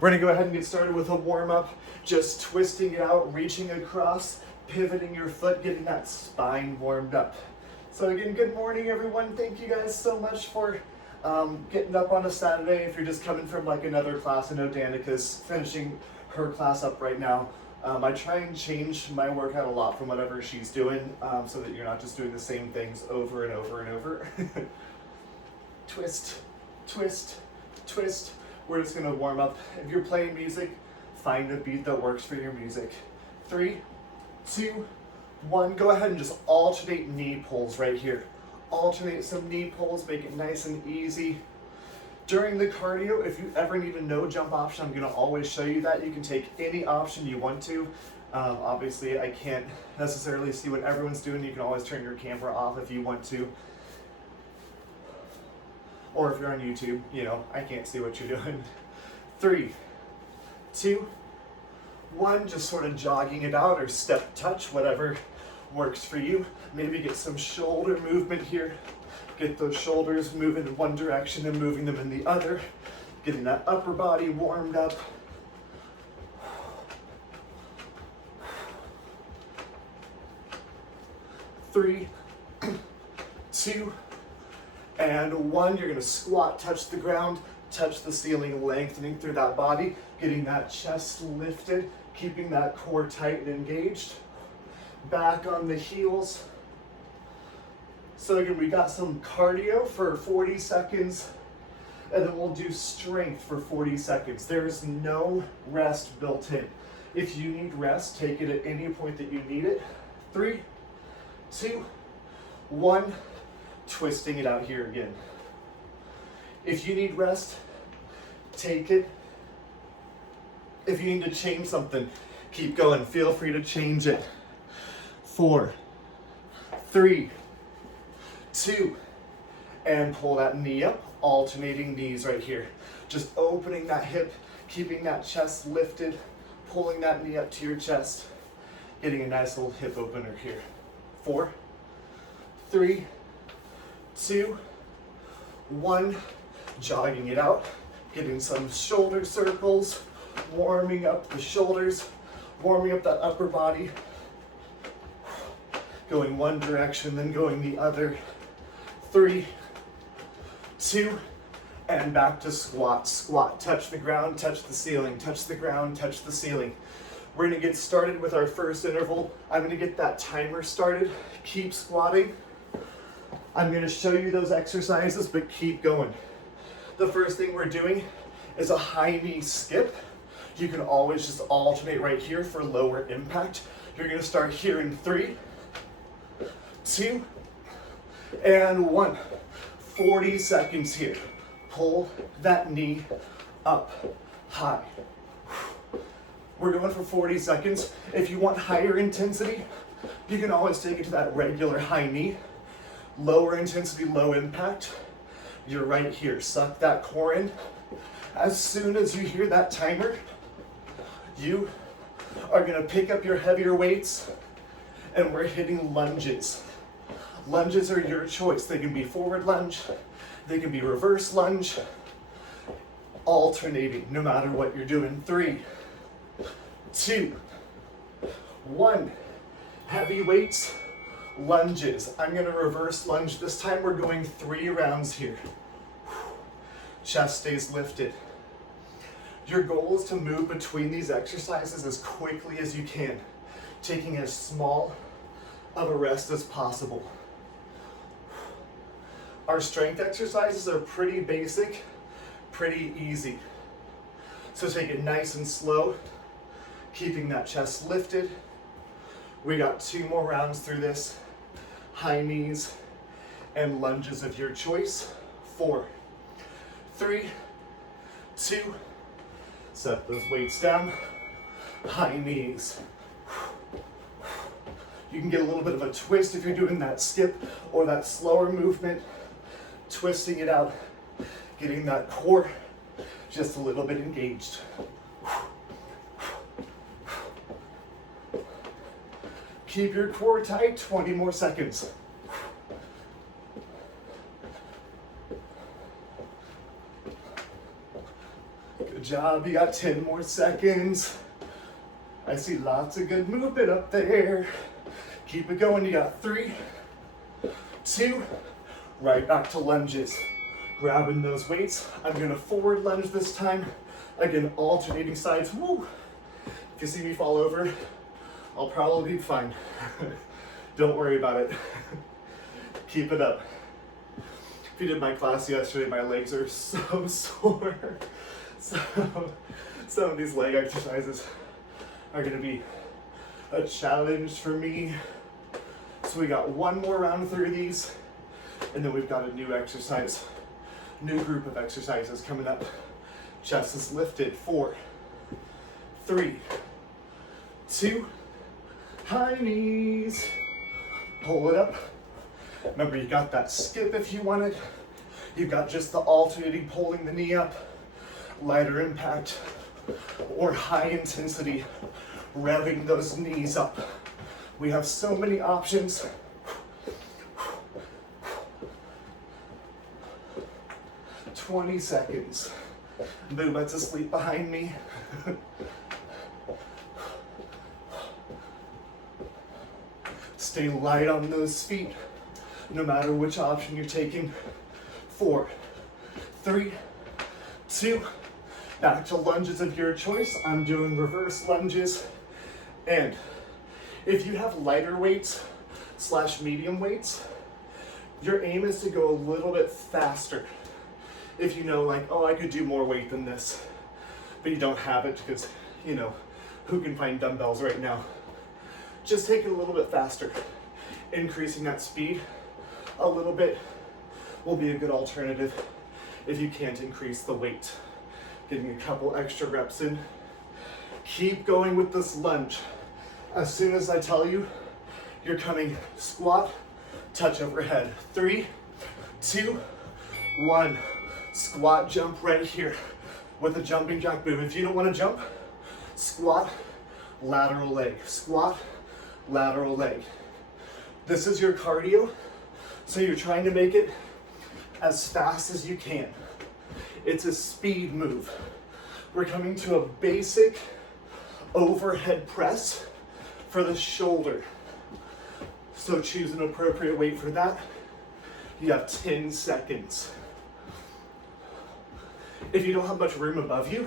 We're gonna go ahead and get started with a warm up, just twisting it out, reaching across, pivoting your foot, getting that spine warmed up. So again, good morning everyone. Thank you guys so much for getting up on a Saturday. If you're just coming from like another class, I know Danica's finishing her class up right now. I try and change my workout a lot from whatever she's doing so that you're not just doing the same things over and over and over. Twist, twist, twist. We're just gonna warm up. If you're playing music, find a beat that works for your music. 3, 2, 1. Go ahead and just alternate knee pulls right here. Alternate some knee pulls, make it nice and easy. During the cardio, if you ever need a no jump option, I'm gonna always show you that. You can take any option you want to. Obviously, I can't necessarily see what everyone's doing. You can always turn your camera off if you want to. Or if you're on YouTube, you know, I can't see what you're doing. 3, 2, 1, just sort of jogging it out or step touch, whatever works for you. Maybe get some shoulder movement here. Get those shoulders moving in one direction and moving them in the other. Getting that upper body warmed up. 3, 2, and 1. You're gonna squat, touch the ground, touch the ceiling, lengthening through that body, getting that chest lifted, keeping that core tight and engaged. Back on the heels. So again, we got some cardio for 40 seconds, and then we'll do strength for 40 seconds. There's no rest built in. If you need rest, take it at any point that you need it. 3, 2, 1, twisting it out here again. If you need rest, take it. If you need to change something, keep going. Feel free to change it. 4, 3, 2, and pull that knee up, alternating knees right here. Just opening that hip, keeping that chest lifted, pulling that knee up to your chest, getting a nice little hip opener here. 4, 3, 2, 1, jogging it out, getting some shoulder circles, warming up the shoulders, warming up that upper body, going one direction, then going the other. 3, 2, and back to squat. Squat, touch the ground, touch the ceiling, touch the ground, touch the ceiling. We're gonna get started with our first interval. I'm gonna get that timer started. Keep squatting. I'm gonna show you those exercises, but keep going. The first thing we're doing is a high knee skip. You can always just alternate right here for lower impact. You're gonna start here in 3, 2, and 1. 40 seconds here. Pull that knee up high. We're going for 40 seconds. If you want higher intensity, you can always take it to that regular high knee. Lower intensity, low impact. You're right here. Suck that core in. As soon as you hear that timer, you are gonna pick up your heavier weights and we're hitting lunges. Lunges are your choice. They can be forward lunge, they can be reverse lunge, alternating no matter what you're doing. 3, 2, 1. Heavy weights, lunges. I'm gonna reverse lunge. This time we're going 3 rounds here. Chest stays lifted. Your goal is to move between these exercises as quickly as you can, taking as small of a rest as possible. Our strength exercises are pretty basic, pretty easy. So take it nice and slow, keeping that chest lifted. We got 2 more rounds through this. High knees and lunges of your choice. 4, 3, 2, set those weights down. High knees. You can get a little bit of a twist if you're doing that skip or that slower movement. Twisting it out, getting that core just a little bit engaged. Keep your core tight, 20 more seconds. Good job. You got 10 more seconds. I see lots of good movement up there. Keep it going. You got 3, 2, right back to lunges. Grabbing those weights. I'm gonna forward lunge this time. Again, alternating sides. Woo. If you see me fall over, I'll probably be fine. Don't worry about it. Keep it up. If you did my class yesterday, my legs are so sore. So some of these leg exercises are gonna be a challenge for me. So we got one more round through these, and then we've got a new exercise, new group of exercises coming up. Chest is lifted. 4, 3, 2, high knees. Pull it up. Remember, you got that skip if you wanted. You've got just the alternating pulling the knee up, lighter impact, or high intensity, revving those knees up. We have so many options. 20 seconds. Boobat's asleep behind me. Stay light on those feet, no matter which option you're taking. 4, 3, 2, back to lunges of your choice. I'm doing reverse lunges. And if you have lighter weights / medium weights, your aim is to go a little bit faster. If you know, like, oh, I could do more weight than this, but you don't have it because, you know, who can find dumbbells right now? Just take it a little bit faster. Increasing that speed a little bit will be a good alternative if you can't increase the weight. Getting a couple extra reps in. Keep going with this lunge. As soon as I tell you, you're coming squat, touch overhead. 3, 2, 1. Squat jump right here with a jumping jack boom. If you don't want to jump, squat, lateral leg. Squat, lateral leg. This is your cardio, so you're trying to make it as fast as you can. It's a speed move. We're coming to a basic overhead press for the shoulder. So choose an appropriate weight for that. You have 10 seconds. If you don't have much room above you,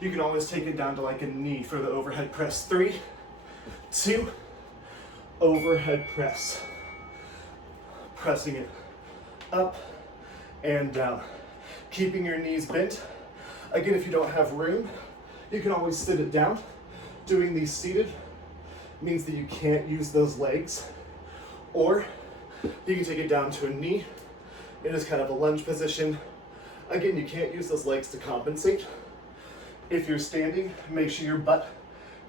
you can always take it down to like a knee for the overhead press. 3, 2, overhead press. Pressing it up and down. Keeping your knees bent. Again, if you don't have room, you can always sit it down. Doing these seated means that you can't use those legs. Or you can take it down to a knee in just kind of a lunge position. Again, you can't use those legs to compensate. If you're standing, make sure your butt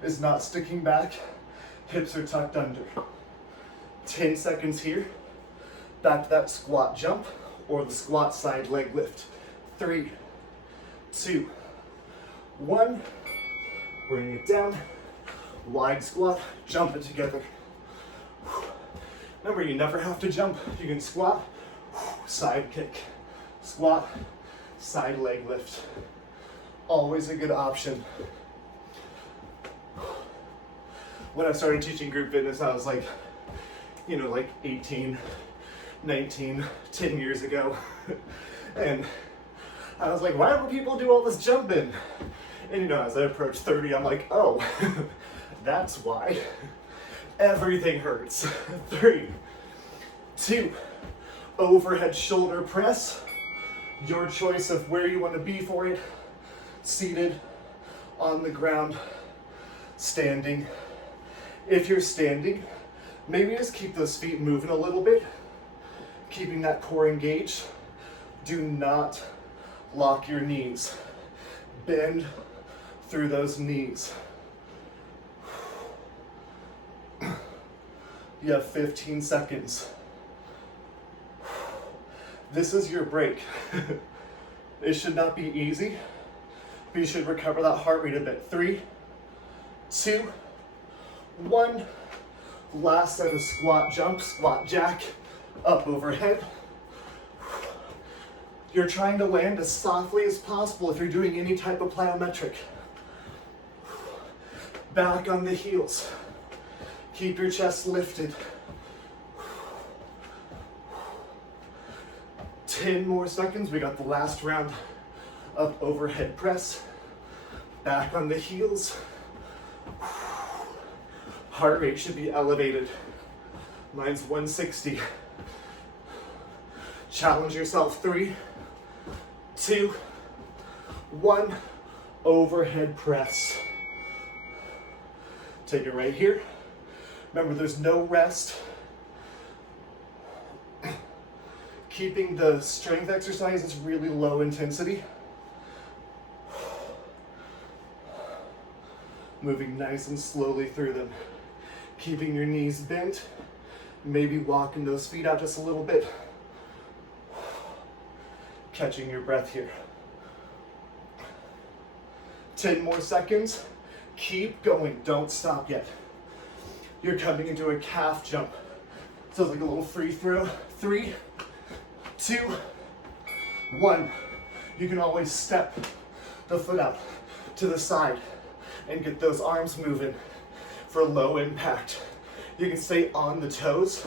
is not sticking back. Hips are tucked under. 10 seconds here. Back to that squat jump or the squat side leg lift. 3, 2, 1. Bring it down. Wide squat, jump it together. Remember, you never have to jump. You can squat, side kick, squat, side leg lift. Always a good option. When I started teaching group fitness, I was like, you know, like 18, 19, 10 years ago. And I was like, why do people do all this jumping? And you know, as I approach 30, I'm like, oh, that's why. Everything hurts. 3, 2, overhead shoulder press. Your choice of where you want to be for it. Seated, on the ground, standing. If you're standing, maybe just keep those feet moving a little bit, keeping that core engaged. Do not lock your knees. Bend through those knees. You have 15 seconds. This is your break. It should not be easy, but you should recover that heart rate a bit. 3, 2, 1. Last set of squat jump, squat jack, up overhead. You're trying to land as softly as possible if you're doing any type of plyometric. Back on the heels. Keep your chest lifted. 10 more seconds. We got the last round of overhead press. Back on the heels. Heart rate should be elevated. Mine's 160. Challenge yourself. 3, 2, 1. Overhead press. Take it right here. Remember, there's no rest. Keeping the strength exercises really low intensity. Moving nice and slowly through them. Keeping your knees bent. Maybe walking those feet out just a little bit. Catching your breath here. 10 more seconds. Keep going, don't stop yet. You're coming into a calf jump. So it's like a little free throw. 3, 2, 1. You can always step the foot out to the side and get those arms moving for low impact. You can stay on the toes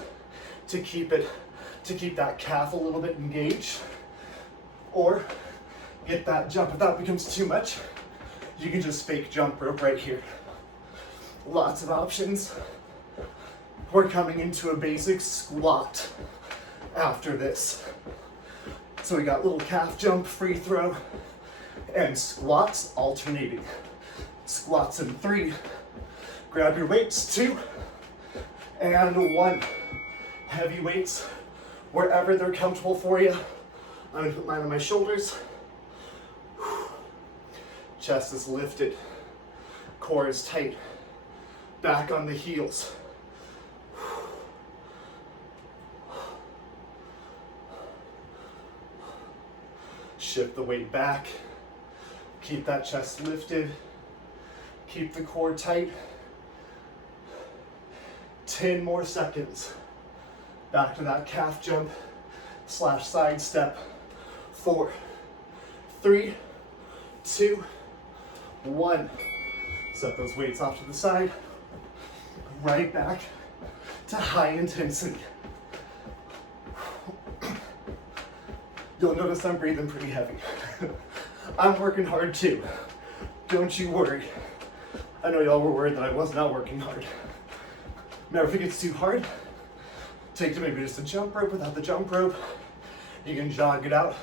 to keep that calf a little bit engaged, or get that jump. If that becomes too much, you can just fake jump rope right here. Lots of options. We're coming into a basic squat after this. So we got little calf jump, free throw, and squats alternating. Squats in 3. Grab your weights. 2 and 1. Heavy weights wherever they're comfortable for you. I'm gonna put mine on my shoulders. Chest is lifted. Core is tight. Back on the heels. Shift the weight back. Keep that chest lifted. Keep the core tight. 10 more seconds. Back to that calf jump / side step. 4, 3, 2, 1. Set those weights off to the side. Right back to high intensity. You'll notice I'm breathing pretty heavy. I'm working hard too. Don't you worry. I know y'all were worried that I was not working hard. Remember, if it gets too hard, take to maybe just a jump rope without the jump rope. You can jog it out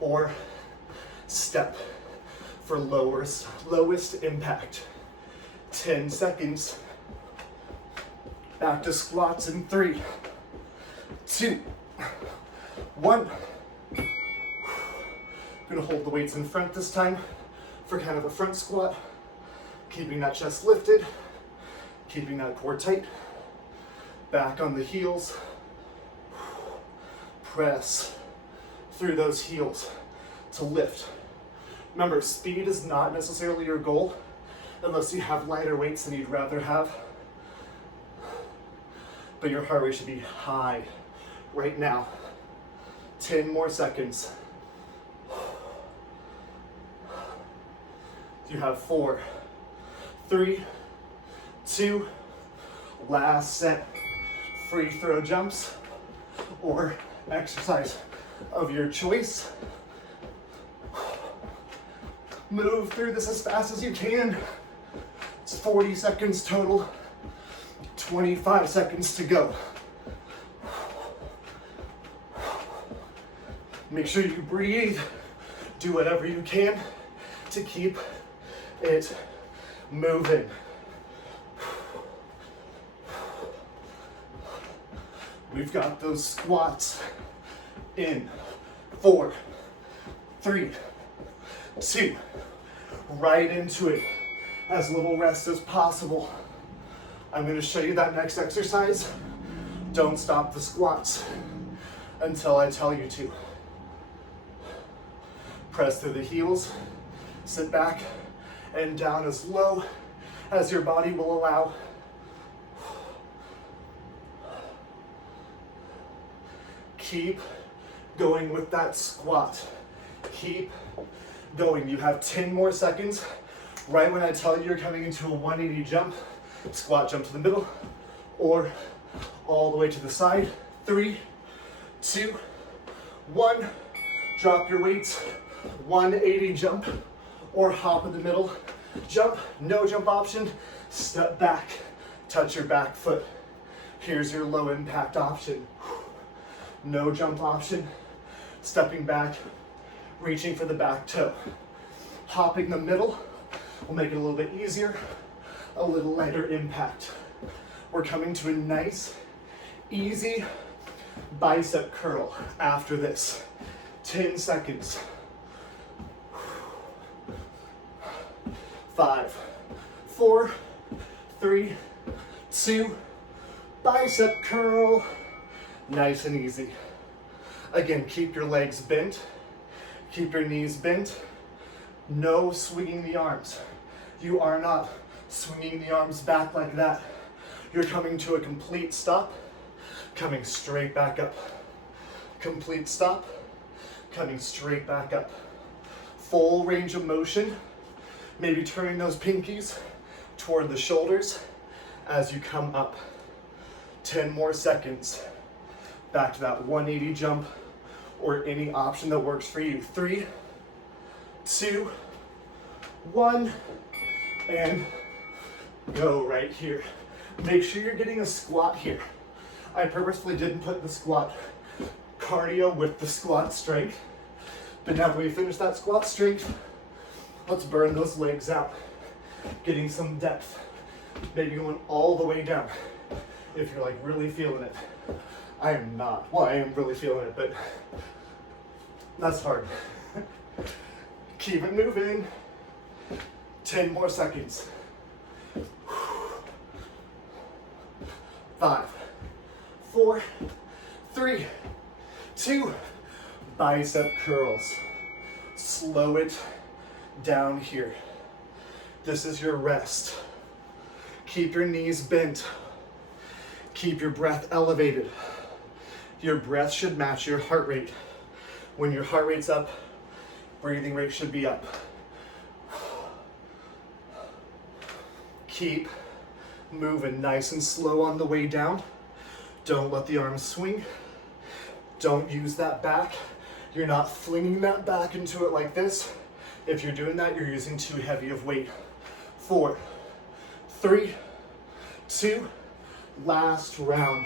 or step for lowest impact. 10 seconds. Back to squats in 3, 2, 1. I'm gonna hold the weights in front this time for kind of a front squat. Keeping that chest lifted, keeping that core tight. Back on the heels. Press through those heels to lift. Remember, speed is not necessarily your goal unless you have lighter weights than you'd rather have. But your heart rate should be high right now. 10 more seconds. You have 4, 3, 2, last set. Free throw jumps or exercise of your choice. Move through this as fast as you can. It's 40 seconds total, 25 seconds to go. Make sure you breathe. Do whatever you can to keep it moving. We've got those squats in 4, 3, 2, right into it. As little rest as possible. I'm going to show you that next exercise. Don't stop the squats until I tell you to. Press through the heels, sit back and down as low as your body will allow. Keep going with that squat. Keep going. You have 10 more seconds. Right when I tell you you're coming into a 180 jump, squat jump to the middle, or all the way to the side. 3, 2, 1. Drop your weights. 180 jump, or hop in the middle. Jump, no jump option. Step back, touch your back foot. Here's your low impact option. No jump option. Stepping back, reaching for the back toe. Hopping the middle will make it a little bit easier, a little lighter impact. We're coming to a nice, easy bicep curl after this. 10 seconds. 5, 4, 3, 2, bicep curl. Nice and easy. Again, keep your legs bent, keep your knees bent. No swinging the arms. You are not swinging the arms back like that. You're coming to a complete stop, coming straight back up. Complete stop, coming straight back up. Full range of motion, maybe turning those pinkies toward the shoulders as you come up. 10 more seconds. Back to that 180 jump or any option that works for you. 3, 2, 1, and go right here. Make sure you're getting a squat here. I purposefully didn't put the squat cardio with the squat strength, but now that we finish that squat strength, let's burn those legs out. Getting some depth, maybe going all the way down if you're like really feeling it. I am not. Well, I am really feeling it, but that's hard. Keep it moving. 10 more seconds. 5, 4, 3, 2, bicep curls. Slow it down here. This is your rest. Keep your knees bent. Keep your breath elevated. Your breath should match your heart rate. When your heart rate's up, breathing rate should be up. Keep moving nice and slow on the way down. Don't let the arms swing. Don't use that back. You're not flinging that back into it like this. If you're doing that, you're using too heavy of weight. 4, 3, 2, last round.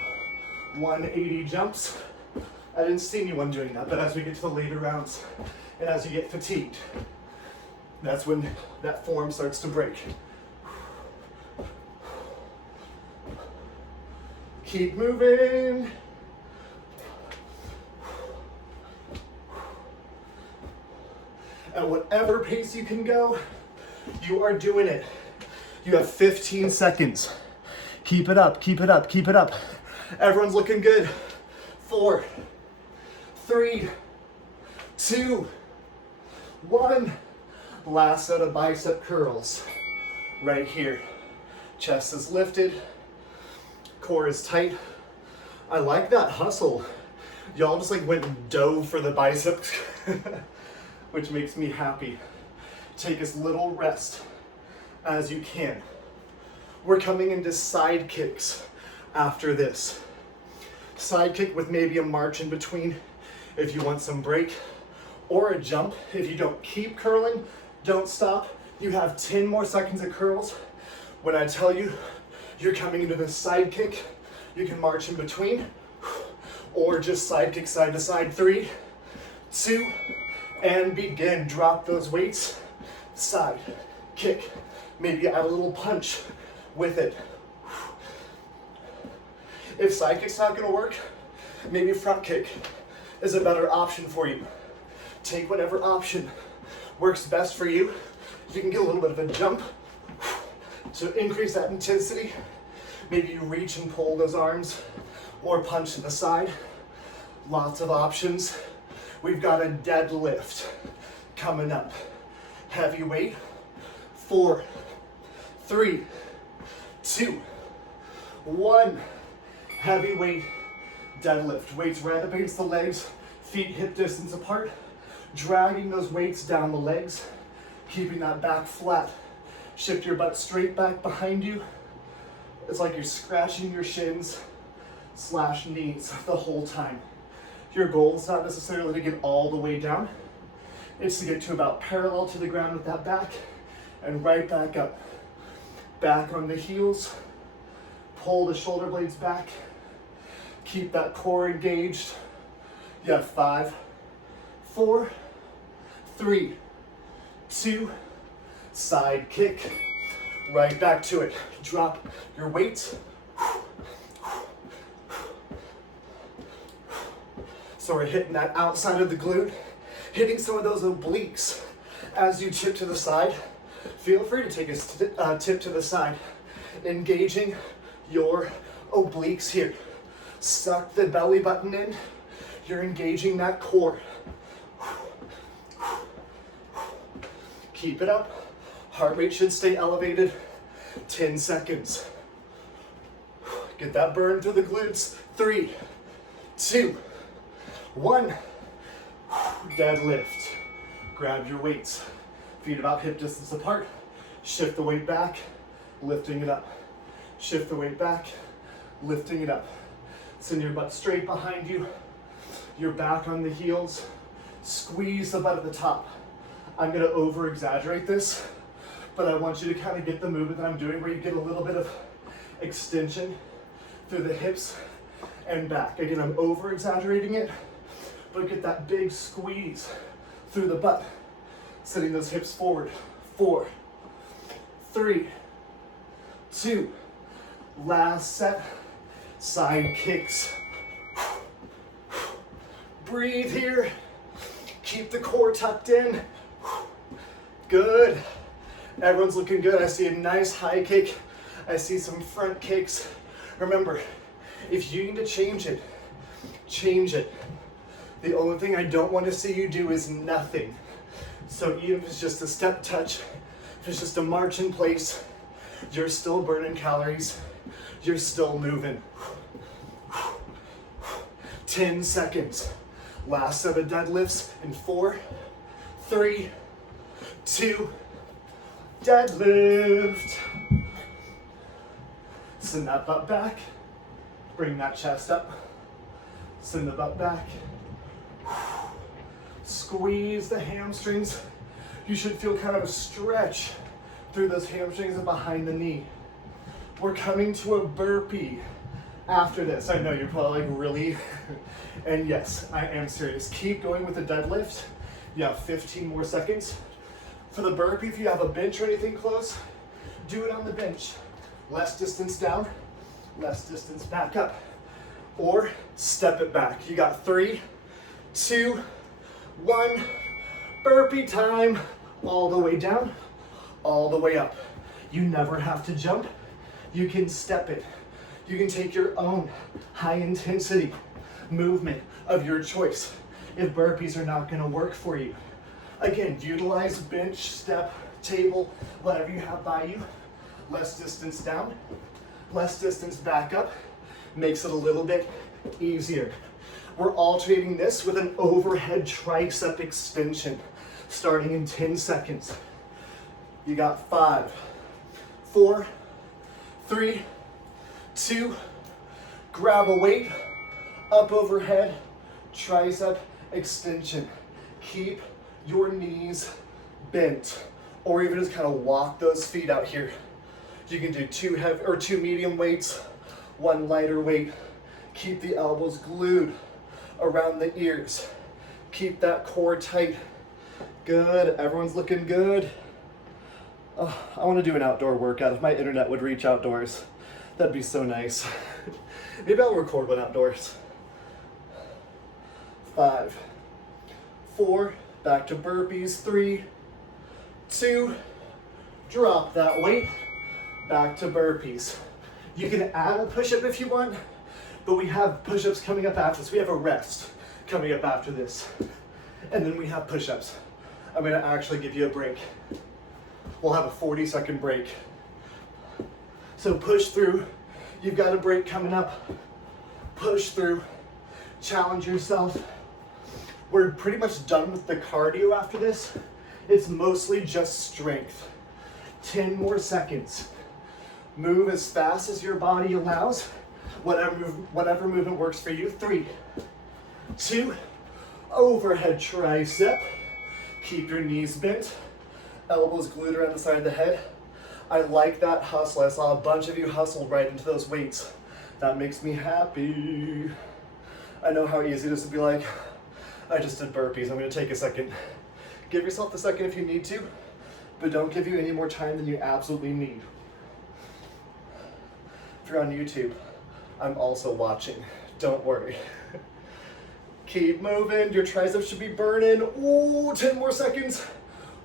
180 jumps. I didn't see anyone doing that, but as we get to the later rounds and as you get fatigued, that's when that form starts to break. Keep moving. At whatever pace you can go, you are doing it. You have 15 seconds. Keep it up, keep it up, keep it up. Everyone's looking good. 4, 3, 2, 1. Last set of bicep curls. Right here. Chest is lifted. Core is tight. I like that hustle. Y'all just like went and dove for the biceps, which makes me happy. Take as little rest as you can. We're coming into side kicks after this. Side kick with maybe a march in between if you want some break, or a jump. If you don't keep curling, don't stop. You have 10 more seconds of curls. When I tell you you're coming into the side kick, you can march in between, or just side kick side to side. 3, 2, and begin. Drop those weights. Side kick. Maybe add a little punch with it. If side kick's not gonna work, maybe front kick is a better option for you. Take whatever option works best for you. You can get a little bit of a jump to increase that intensity. Maybe you reach and pull those arms or punch to the side. Lots of options. We've got a deadlift coming up. Heavy weight. 4, 3, 2, 1. Heavy weight deadlift. Weights right up against the legs. Feet hip distance apart, dragging those weights down the legs, keeping that back flat. Shift your butt straight back behind you. It's like you're scratching your shins / knees the whole time. Your goal is not necessarily to get all the way down. It's to get to about parallel to the ground with that back and right back up. Back on the heels. Pull the shoulder blades back. Keep that core engaged. You have 5, 4, 3, 2, side kick. Right back to it. Drop your weights. So we're hitting that outside of the glute, hitting some of those obliques as you tip to the side. Feel free to take a tip to the side, engaging your obliques here. Suck the belly button in. You're engaging that core. Keep it up. Heart rate should stay elevated. 10 seconds. Get that burn through the glutes. 3, 2, 1. Deadlift. Grab your weights. Feet about hip distance apart. Shift the weight back, lifting it up. Shift the weight back, lifting it up. Send your butt straight behind you. Your back on the heels. Squeeze the butt at the top. I'm gonna over exaggerate this, but I want you to kind of get the movement that I'm doing where you get a little bit of extension through the hips and back. Again, I'm over exaggerating it, but get that big squeeze through the butt. Sending those hips forward. 4, 3, 2. Last set. Side kicks. Breathe here. Keep the core tucked in. Good. Everyone's looking good. I see a nice high kick. I see some front kicks. Remember, if you need to change it, change it. The only thing I don't want to see you do is nothing. So even if it's just a step touch, if it's just a march in place, you're still burning calories. You're still moving. 10 seconds. Last set of deadlifts in 4, 3, 2, deadlift. Send that butt back. Bring that chest up. Send the butt back. Squeeze the hamstrings. You should feel kind of a stretch through those hamstrings and behind the knee. We're coming to a burpee after this. I know you're probably like, really? And yes, I am serious. Keep going with the deadlift. You have 15 more seconds. For the burpee, if you have a bench or anything close, do it on the bench. Less distance down, less distance back up. Or step it back. You got 3, 2, 1. Burpee time. All the way down, all the way up. You never have to jump. You can step it. You can take your own high intensity movement of your choice if burpees are not going to work for you. Again, utilize bench, step, table, whatever you have by you. Less distance down, less distance back up. Makes it a little bit easier. We're alternating this with an overhead tricep extension starting in 10 seconds. You got 5, 4, 3, 2, grab a weight, up overhead, tricep extension. Keep your knees bent, or even just kind of walk those feet out here. You can do 2 medium weights, 1 lighter weight. Keep the elbows glued around the ears. Keep that core tight. Good, everyone's looking good. Oh, I want to do an outdoor workout. If my internet would reach outdoors, that'd be so nice. Maybe I'll record one outdoors. 5, 4, back to burpees. 3, 2, drop that weight, back to burpees. You can add a push-up if you want, but we have push-ups coming up after this. We have a rest coming up after this. And then we have push-ups. I'm gonna actually give you a break. We'll have a 40-second break. So push through. You've got a break coming up. Push through. Challenge yourself. We're pretty much done with the cardio after this. It's mostly just strength. 10 more seconds. Move as fast as your body allows. Whatever movement works for you. 3, 2, overhead tricep. Keep your knees bent. Elbows glued around the side of the head. I like that hustle. I saw a bunch of you hustle right into those weights. That makes me happy. I know how easy it is to be like, I just did burpees. I'm gonna take a second. Give yourself the second if you need to, but don't give you any more time than you absolutely need. If you're on YouTube, I'm also watching. Don't worry. Keep moving. Your triceps should be burning. Ooh, 10 more seconds.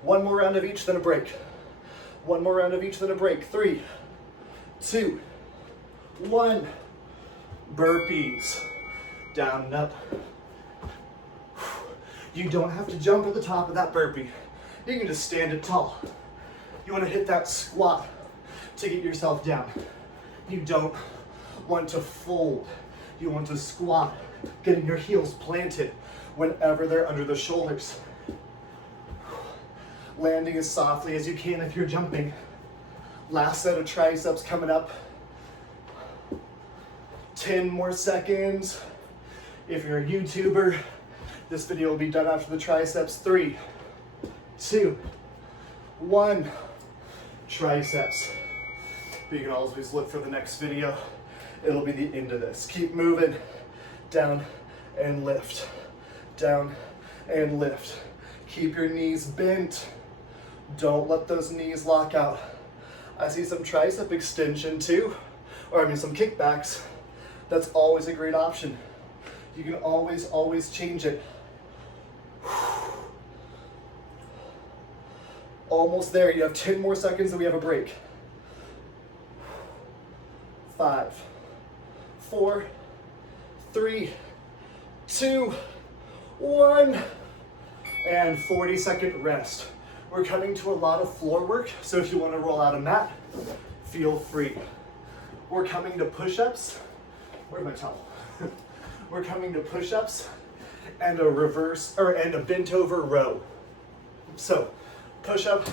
One more round of each, then a break. One more round of each, then a break. 3, 2, 1. Burpees. Down and up. You don't have to jump at the top of that burpee. You can just stand it tall. You want to hit that squat to get yourself down. You don't want to fold. You want to squat, getting your heels planted whenever they're under the shoulders. Landing as softly as you can if you're jumping. Last set of triceps coming up. 10 more seconds. If you're a YouTuber, this video will be done after the triceps. 3, 2, 1. Triceps. But you can always look for the next video. It'll be the end of this. Keep moving. Down and lift. Down and lift. Keep your knees bent. Don't let those knees lock out. I see some tricep extension too, or I mean some kickbacks. That's always a great option. You can always change it. Almost there. You have 10 more seconds and we have a break. 5, 4, 3, 2, 1. And 40-second rest. We're coming to a lot of floor work, so if you want to roll out a mat, feel free. We're coming to push-ups. Where's my towel? We're coming to push-ups and a bent over row. So, push-up,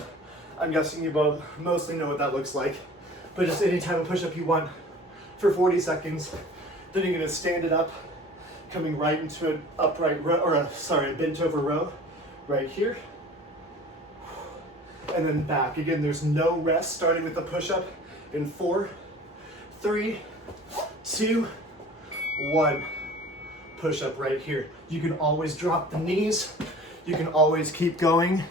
I'm guessing you both mostly know what that looks like, but just any type of push-up you want for 40 seconds. Then you're gonna stand it up, coming right into an upright row, a bent over row, right here. And then back. Again, there's no rest, starting with the push-up in 4, 3, 2, 1. Push-up right here. You can always drop the knees. You can always keep going.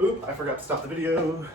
Oop, I forgot to stop the video.